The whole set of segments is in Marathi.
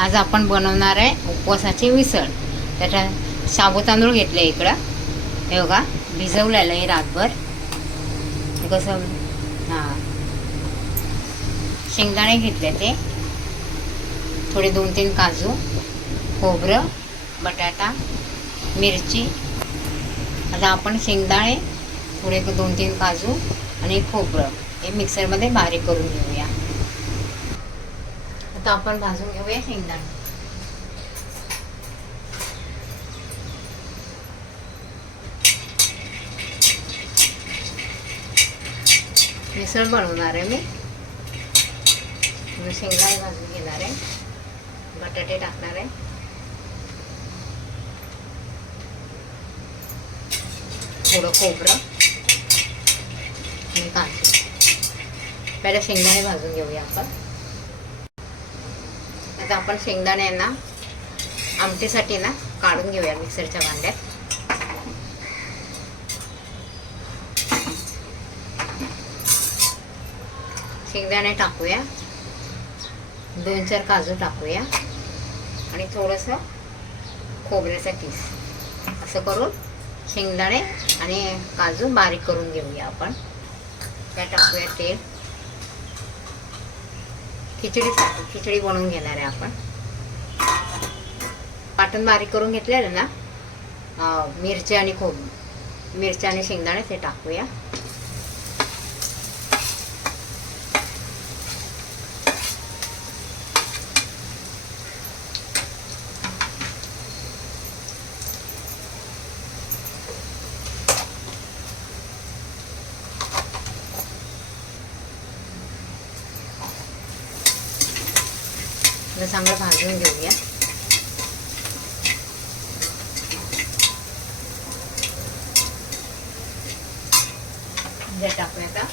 आज आपण बनवणार आहे उपवासाची मिसळ. त्याच्या शाबू तांदूळ घेतले इकडं. हे बघा भिजवलेलं आहे रातभर. हे कसं हां. शेंगदाणे घेतले ते. थोडे दोन तीन काजू खोबरं बटाटा मिरची. आता आपण शेंगदाणे थोडे दोन तीन काजू आणि खोबरं हे मिक्सरमध्ये बारीक करून घेऊया. आता आपण भाजून घेऊया शेंगदाणे. मिसळ बनवणार आहे मी शेंगदाणे भाजून घेणार आहे. बटाटे टाकणार आहे. थोडं खोबरं. आणि काजू. पहिला शेंगदाणे भाजून घेऊया आपण. आता आपण शेंगदाण्यांना आमटीसाठी ना काढून घेऊया मिक्सरच्या भांड्यात. शेंगदाणे टाकूया. दोन चार काजू टाकूया. आणि थोडंसं खोबऱ्याचा किस असं करून शेंगदाणे आणि काजू बारीक करून घेऊया आपण. त्या टाकूया तेल. खिचडी खिचडी बनवून घेणार आहे आपण. वाटण बारीक करून घेतलेलं ना? मिरची आणि खोब मिरच्या आणि शेंगदाणे ते टाकूया. हे चांगलं भाजून घेऊया. म्हणजे टाकूया आता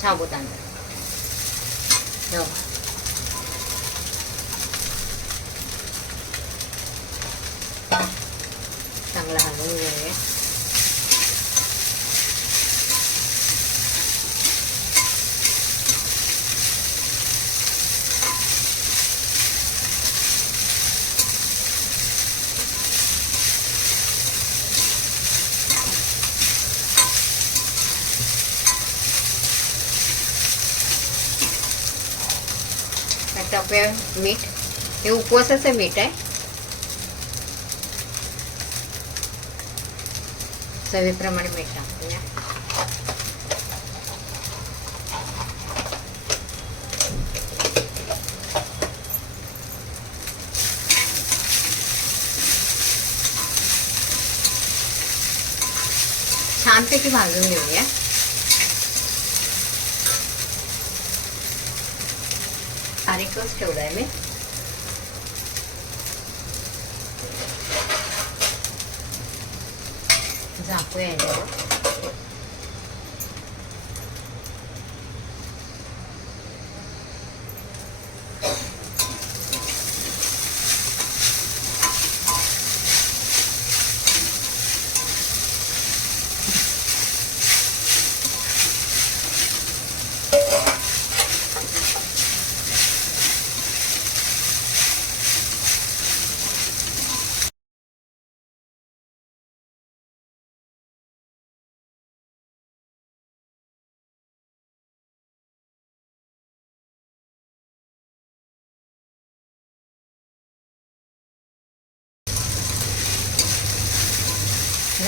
साबुत तांदूळ चांगलं हलवून घेऊया. आपल्या मीठ हे उपवासाचं मीठ आहे. चवीप्रमाणे मीठ टाकूया. छानपैकी भाजून घेऊया. बारीकच आहे मी? झाकूया याच्यावर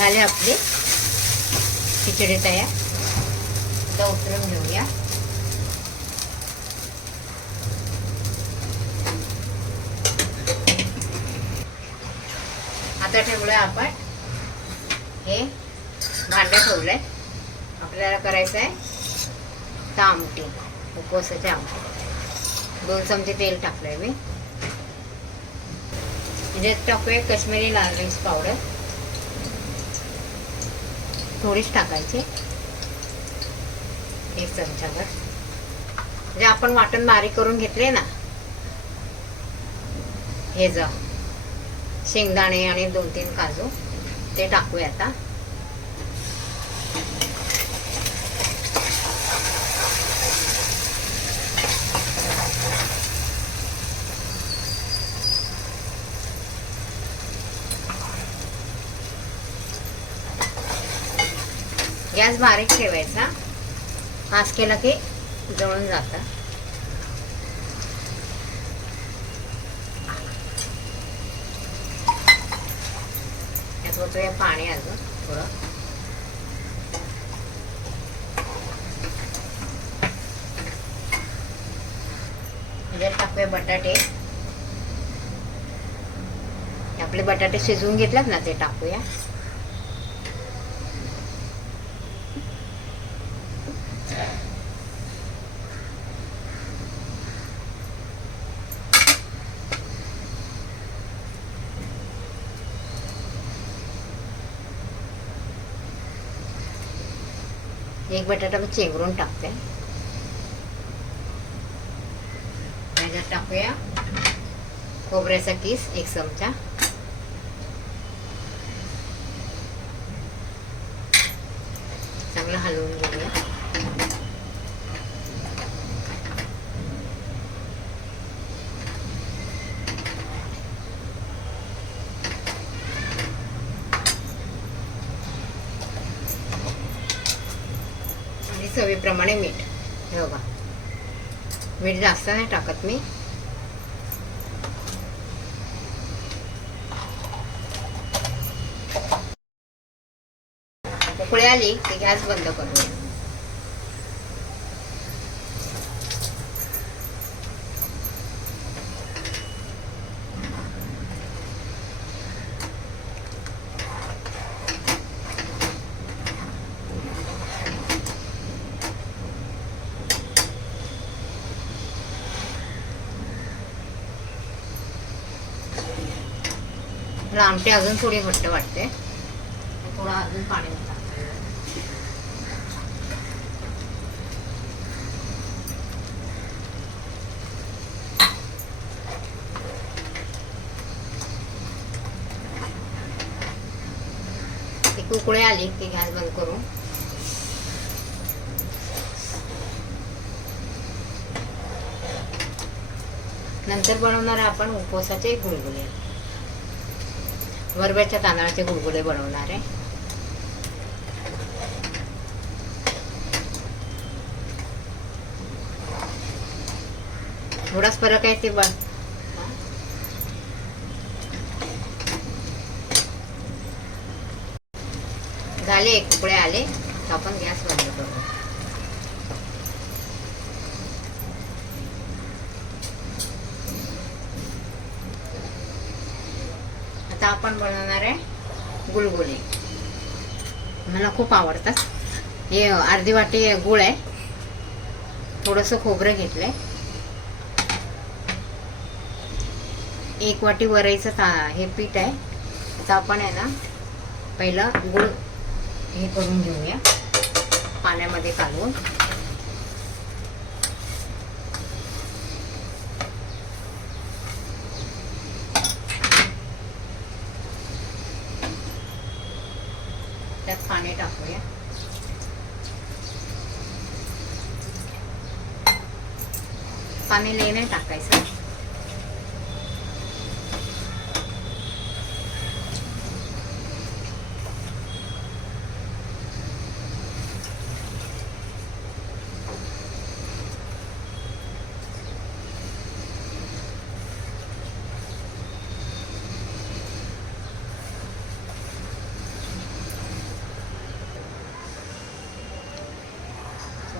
झाले आपले. खिचडी तयार. आता उतरून घेऊया. आता ठेवलंय आपण. हे भांडं ठेवलंय. आपल्याला करायचं आहे तामटी आमटी आमटी दोन चमचे तेल टाकलंय मी. ह्याच्यात टाकूया काश्मीरी लाल मिर्च पावडर थोडीच टाकायची. एक चमचाभर. जे आपण वाटण बारीक करून घेतले ना हे जा शेंगदाणे आणि दोन तीन काजू ते टाकूया आता. गॅस बारीक ठेवायचा. फास्ट केला की जळून जातं. त्यात होतोय पाणी अजून थोडं. म्हणजे टाकूया बटाटे. आपले बटाटे शिजवून घेतल्यात ना ते टाकूया. बटाटा मी चेंगरून टाकते. त्याच्यात टाकूया खोबऱ्याचा किस एक चमचा. चांगलं हलवून घेऊया आणि चवीप्रमाणे मीठ. हे बघा. मीठ जास्त नाही टाकत मी. उकळी आली की गॅस बंद करून. तर आमटी अजून थोडी घट्ट वाटते. थोडं अजून पाणी उकळे आले आली की गॅस बंद करू. नंतर बनवणार आपण उपवासाचे गुळगुळे. वरब्याच्या तांदळाचे गुळगुळे बनवणार आहे. थोडाच फरक आहे ते बन झाले एक तुकडे आले. आपण गॅस बंद करू. आता आपण बनवणार आहे गुलगुले मला खूप आवडतात. हे अर्धी वाटी गुळ आहे. थोडंसं खोबरं घेतलं आहे एक वाटी वरईचं ता हे पीठ आहे. आता आपण आहे ना पहिलं गुळ हे करून घेऊया. पाण्यामध्ये काढून पाणी टाकूया. पाणी लई नाही टाकायचं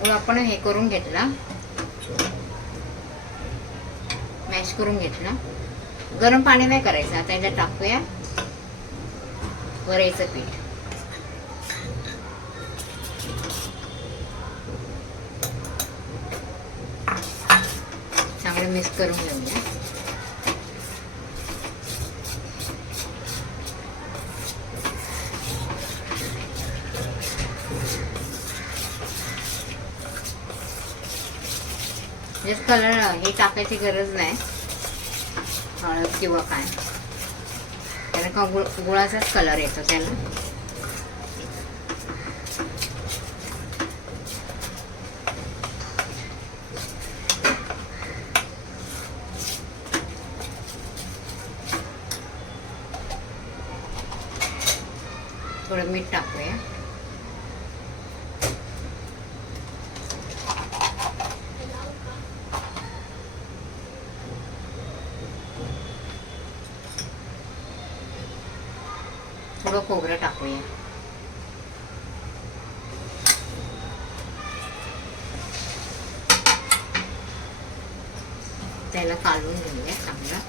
गुळ आपण हे करून घेतला. मॅश करून घेतला. गरम पाणी नाही करायचं. आता याच्यात टाकूया. वरायचं पीठ. चांगलं मिक्स करून घेऊया. म्हणजेच कलर हे टाकायची गरज नाही. हळद किंवा काय. कारण का गुळ गुळाचाच कलर येतो त्याला. थोडं मीठ टाकूया. थोडं खोबरं टाकूया. त्याला कालवून घेऊया चांगला.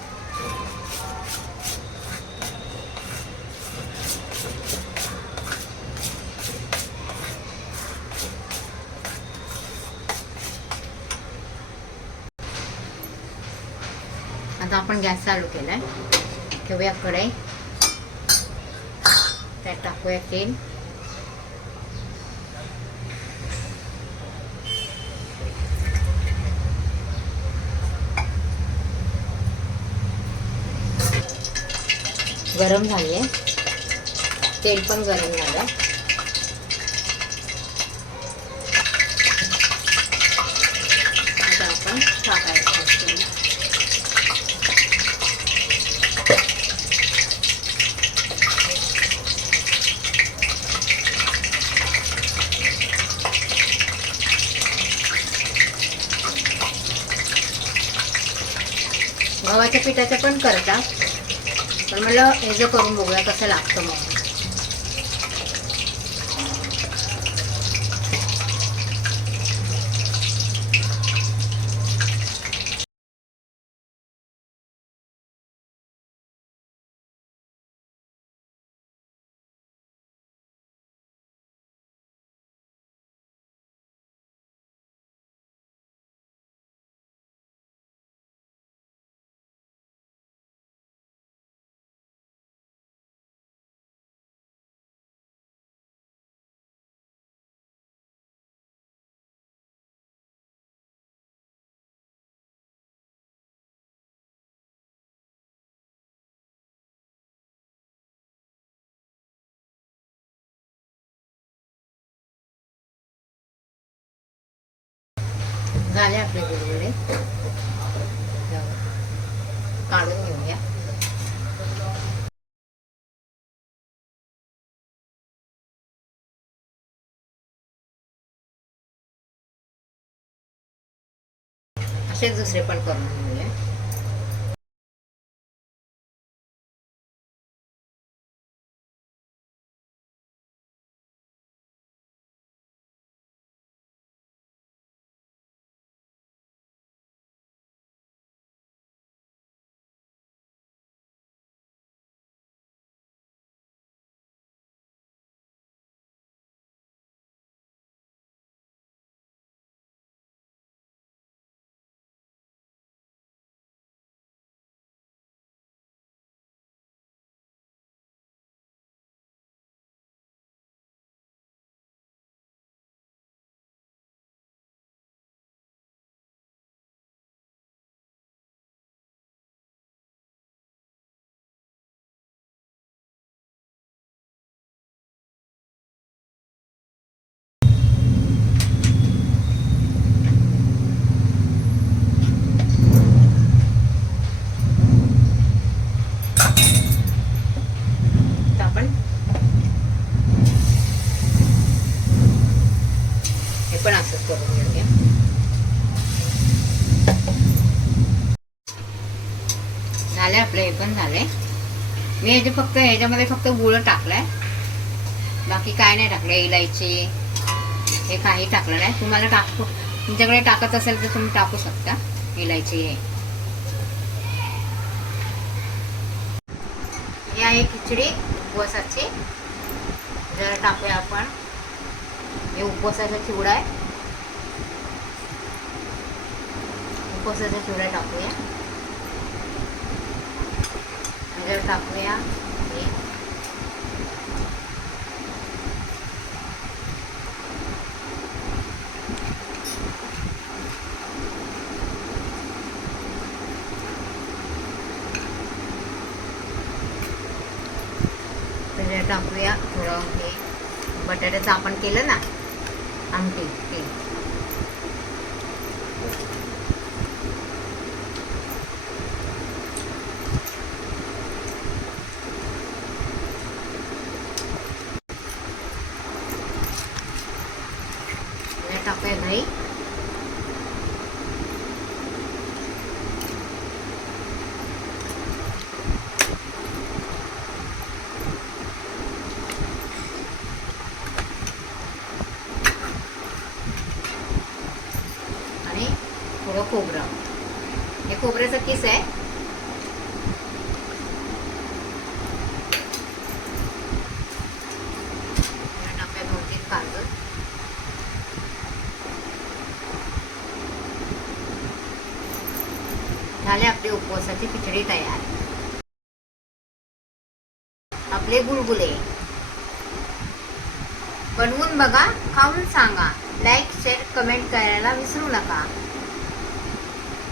आता आपण गॅस चालू केलाय. ठेवूया कढई. त्यात तेल गरम झाली आहे. तेल पण गरम झालं आता आपण टाकायचं तेल. गव्हाच्या पिठाचं पण करता. पण म्हणलं हे जो करून बघूया कसं लागतं मग. झाले आपले गुलगुले काढून घेऊया. असेच दुसरे पण करून घेऊया आता आपण हे पण असंच करून घेऊया झाले आपलं हे पण झालंय. मी ह्याचे फक्त ह्याच्यामध्ये फक्त गुळ टाकलाय. बाकी काय नाही टाकलं इलायची हे काही टाकलं नाही. तुम्हाला टाकू तुमच्याकडे टाकत असेल तर तुम्ही टाकू शकता इलायची हे. आहे खिचडी उपवासाची. जरा टाकूया आपण. हे उपवासाचा चिवडा आहे. उपवासाचा चिवडा टाकूया. जरा टाकूया हे त्याच्यात टाकूया थोडं हे बटाट्याचं आपण केलं ना आमटी ते त्याच्यात टाकूया दही थोडं खोबरं हे खोबऱ्याचं किस आहे. टाकूया दोन तीन काजू. झाले आपली उपवासाची खिचडी तयार. आपले गुलगुले बनवून बघा खाऊन सांगा. लाईक शेअर कमेंट करायला विसरू नका.